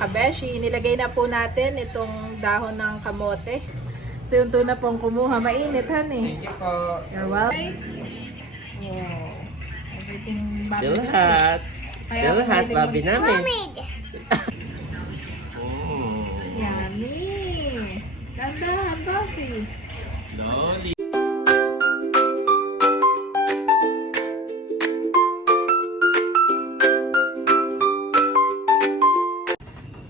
kabeshi, nilagay na po natin itong dahon ng kamote. So yung tuna pong kumuha, mainit honey. Thank you po. You're welcome. Wow. Everything Still hot. Still hot, babi namin. Yummy. Dandahan, Buffy. Loli.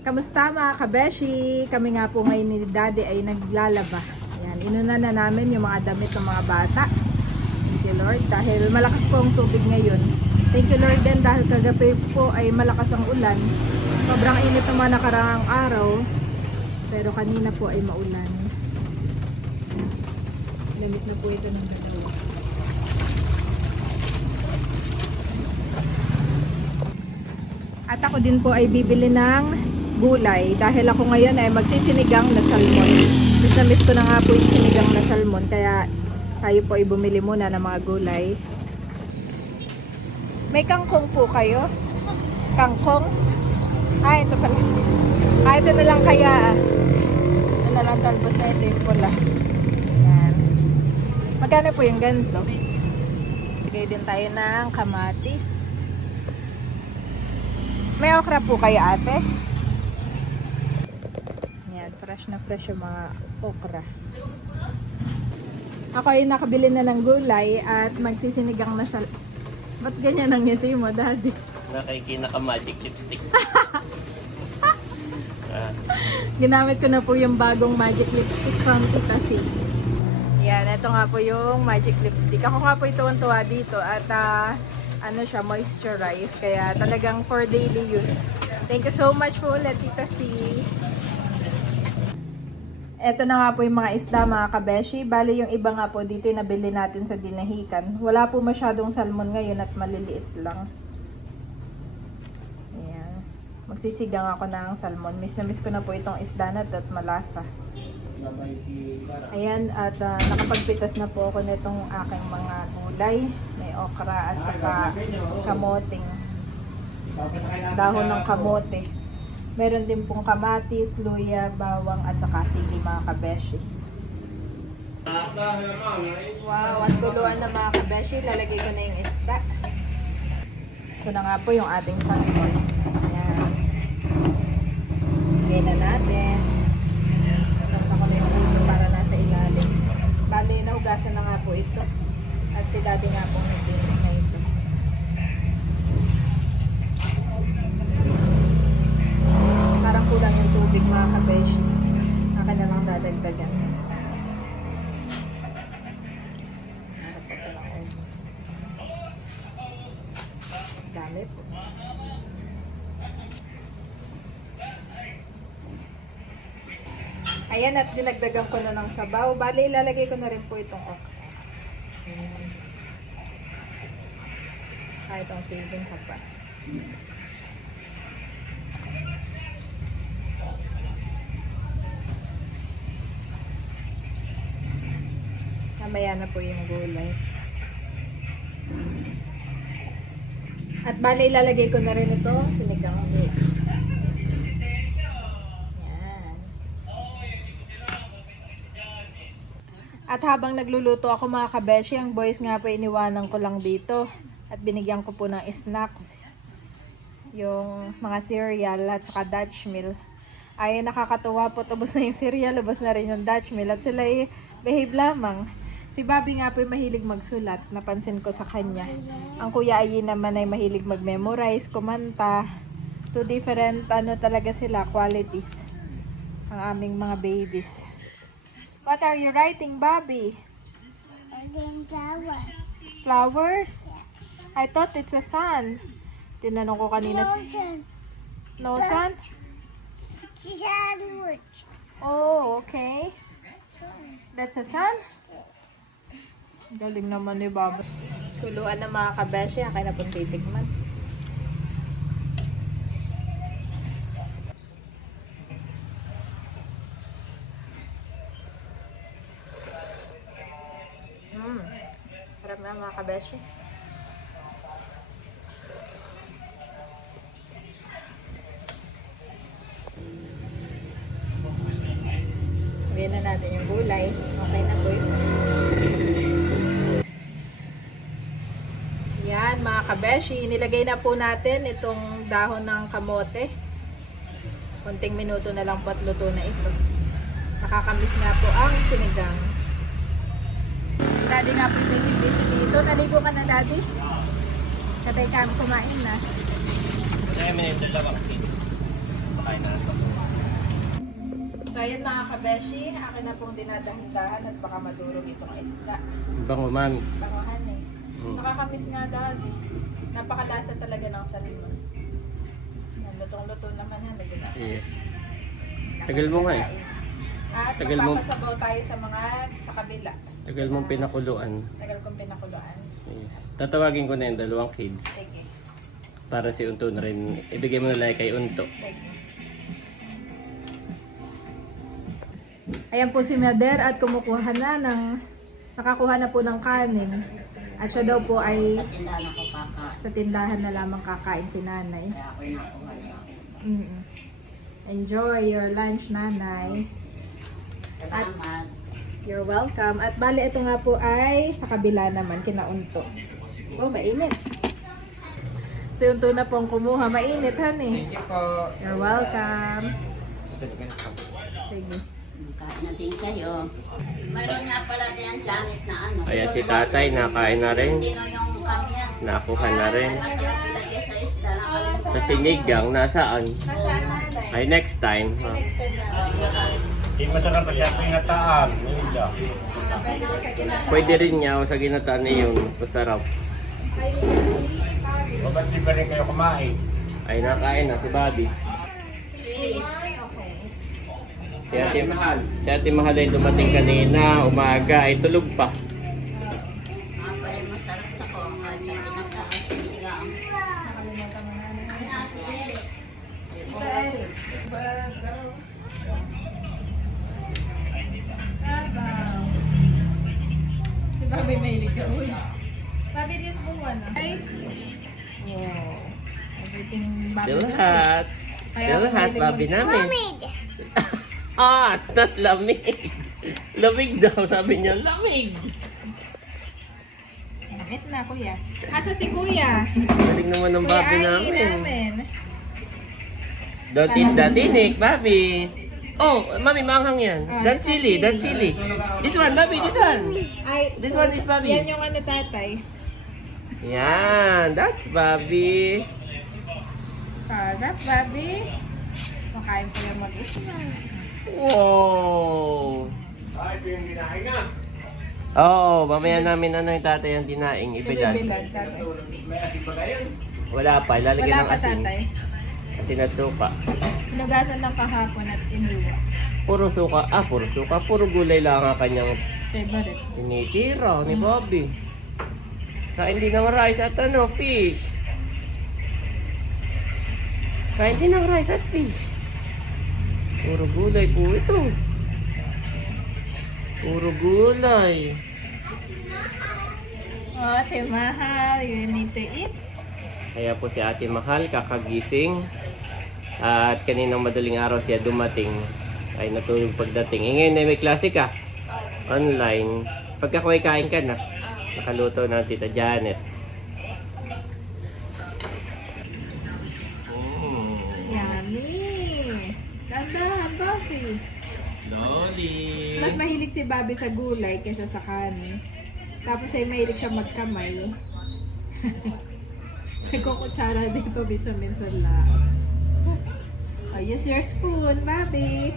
Kamusta mga kabeshi? Kami nga po ngayon ni Daddy ay naglalaba. Ayan, inuna na namin yung mga damit ng mga bata. Thank you Lord. Dahil malakas po ang tubig ngayon. Thank you Lord din dahil kagabi po ay malakas ang ulan. Sobrang init ng mga nakaraang araw. Pero kanina po ay maulan. Lamit na po ito ng dalawa. At ako din po ay bibili ng gulay dahil ako ngayon ay magsisinigang na salmon. Miss ko na nga po yung sinigang na salmon kaya tayo po ay bumili muna ng mga gulay. May kangkong po kayo? Kangkong? Ah, ito pala. Ah, ito na lang kaya. Ito na lang talbos na ito yung pula. Yan. Magkano po yung ganito? Bigay din tayo ng kamatis. May okra po kayo ate? Fresh na fresh yung mga okra. Ako ay nakabili na ng gulay at magsisinigang na sal... Ba't ganyan ang ngiti mo, Daddy? Nakikinaka-magic lipstick. Ginamit ko na po yung bagong magic lipstick from Tita C. Yan, ito nga po yung magic lipstick. Ako nga po tuwan-tuwa dito at ano siya, moisturize. Kaya talagang for daily use. Thank you so much po ulit, Tita C. Ito na nga po yung mga isda mga kabeshi. Bali yung iba nga po dito yung nabili natin sa dinahikan. Wala po masyadong salmon ngayon at maliliit lang. Ayan. Magsisigang ako ng salmon. Miss na miss ko na po itong isda na to at malasa. Ayan at nakapagpitas na po ako nitong aking mga gulay. May okra at saka kamoting. Dahon ng kamote. Meron din pong kamatis, luya, bawang at saka sili mga kabeshi. Wow, at kuluan na mga kabeshi. Lalagay ko na yung isda. Ito na nga po yung ating salmon. Ayan. Lagay na natin. Tapos ko na yung ulo para nasa ilalim. Bali, nahugasan na nga po ito. At si Daddy nga po nag-dinis na ito. Parang kulang yung tubig mga kabeshi. Akin na lang dadagdagan. Dami po. Ayan at dinagdagan ko na ng sabaw. Bali, ilalagay ko na rin po itong okra. Saka itong siling haba. Mamaya na po yung gulay. At bali, ilalagay ko na rin ito sinigang mix. Yan. At habang nagluluto ako mga kabeshi, ang boys nga po iniwanan ko lang dito. At binigyan ko po ng snacks. Yung mga cereal at saka Dutch meal. Ay nakakatuwa po, ubos na yung cereal, ubos na rin yung Dutch meal. At sila ay behave lamang. Si Bobby nga po ay mahilig magsulat, napansin ko sa kanya. Ang Kuya Ayi naman ay mahilig mag-memorize, kumanta. Two different talaga sila, qualities. Ang aming mga babies. What are you writing, Bobby? Flowers. Flowers? I thought it's a sun. Tinanong ko kanina si... No sun? Oh, okay. That's a sun? Galing naman ni Baba. Kuluan na mga kabeshi. Akin na pong titikman. Sarap na mga kabeshi. Lagay na natin yung gulay. Okay na po yun. Yan mga kabeshi. Nilagay na po natin itong dahon ng kamote. Konting minuto na lang po at luto na ito. Nakakamiss nga po ang sinigang. Daddy nga po busy dito. Naligo ka na, Daddy? Katay ka kumain na. Kaya may dalawang kids. Pakain na ito. So ayun mga kabeshi, akin na pong dinadahan-dahan at baka madurog itong isda. Bango, mami. Bangohan eh. Mm. Nakakamiss nga, Daddy. Napakalasa talaga ng salmon. Lutong-luto naman yan. Yes. Tagal mo nga eh. At Tagal mo- magpapasabaw tayo sa kabila. Tagal mong pinakuluan. Tagal kong pinakuluan. Yes. Tatawagin ko na yung dalawang kids. Sige. Para si Unto na rin. Ibigay mo na lang kay Unto. Sige. Ayan po si Mother at kumukuha na nakakuha na po ng kanin. At siya daw po ay sa tindahan na lamang kakain si nanay. Enjoy your lunch, nanay. At you're welcome. At bali ito nga po ay sa kabila naman kina Unto. Oh, mainit. Si Unto na pong kumuha. Mainit, honey. Thank you po. You're welcome. Sige. Kain natin kayo. Mayroon nga pala diyan langit na ano. Ayan si tatay, nakain na rin. Sino yung kanya? Nakuha na rin. Kasi yung ilagay sa isda. Sa sinigang, nasaan? Nasaan nanay? Ay, next time. Ha? Next time na. Hindi masarap pa siya pinataan. Nila. Pwede na sa ginataan. Pwede rin niya o sa ginataan niya yung masarap. Ay, O ba't di pa rin kayo kumain? Ay, nakain na si Bobby. okay. Si Ate Mahal ay dumating kanina, umaga, ay tulog pa. Mga pa rin masarap na ko. Kahit sa pinagkaan sinigang. Nakalimutan mo na. Kaya si Eric. Ito, Eric. Sabaw. Si Bobby may ilig sa ulo. Bobby, this buwan na. Ay. Wow. Everything Bobby. Still hot. Still hot, Bobby namin. Hot, not lamig. Lamig daw, sabi niya, lamig. Lamit na, kuya. Asa si kuya? Galing naman ng Bobby Kuya, ay, namin. namin. Don't eat that inik, Bobby. Oh, mami, manghang yan. Ah, That's this one silly, that's silly. This one, Bobby, this one. Ay, This one is Bobby. yan yung ano tatay. Yan, that's Bobby. Sarap, Bobby. Makain ko yung mag-isa. Wow. Ay, ito yung ginahin nga. Oo, mamaya namin ano yung tatay ang dinaing ibilad. Ibibilad, tatay. May ating bagayan. Wala pa, lalagyan Wala ng pa, asin. tatay. Asin at suka. Hinugasan ng kahapon at iniwa. Puro suka, puro gulay lang ang kanyang Favorite. tinitira ni Bobby. Kain din ng rice at ano, fish. Kain din ng rice at fish. Puro gulay po ito. Puro gulay. Oh, Ate Mahal, you need to eat. Kaya po si Ate Mahal kakagising. At kaninang madaling araw siya dumating. Ay natulog pagdating. Ngayon ay may klase ka. Online. Pagkakuhay-kain ka na. Nakaluto ng Tita Janet. Yummy! Dandahan, Bobby. Loli. Mas mahilig si Bobby sa gulay kaysa sa kanin. Tapos ay mahilig siya magkamay. Nagkukutsara dito minsan-minsan lang. Oh, use your spoon, Bobby.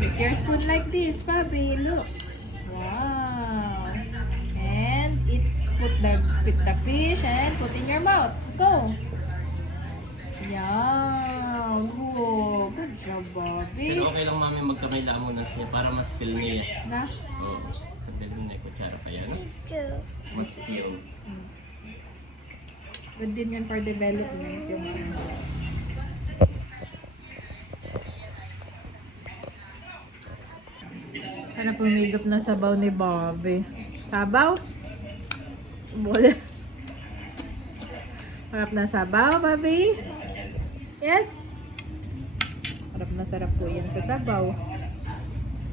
Use your spoon like this, Bobby. Look. Wow. And put the fish and put in your mouth. Go. Yeah. Wow. Good job, Bobby. Pero okay lang mami magkamay muna siya para mas feel niya. Na? Oo. Sabi na kutsara pa yan. Mas feel. Good din yan for development. Yung sana pumigop na sabaw ni Bobby. Sabaw? Bola. Harap na sabaw, Bobby? Yes? Sarap na sarap po yan sa sabaw.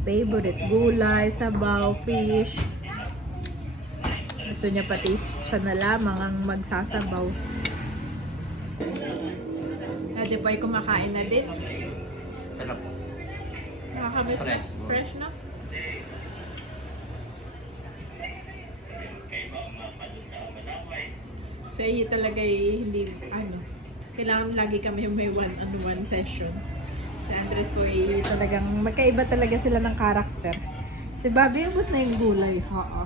favorite gulay, sabaw, fish. Gusto niya pati siya na lamang ang magsasabaw. Ate po ay kumakain na din. Sarap. Nakakamiss. Fresh. Fresh na. Sa iyo talaga hindi, kailangan lagi kami may one-on-one session. Si Andres po talagang, magkaiba talaga sila ng karakter. Si Bobby, ubos na yung gulay. Oo.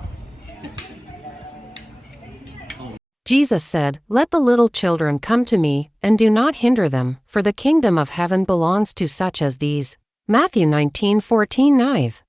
Jesus said, "Let the little children come to me, and do not hinder them, for the kingdom of heaven belongs to such as these." Matthew 19:14-9.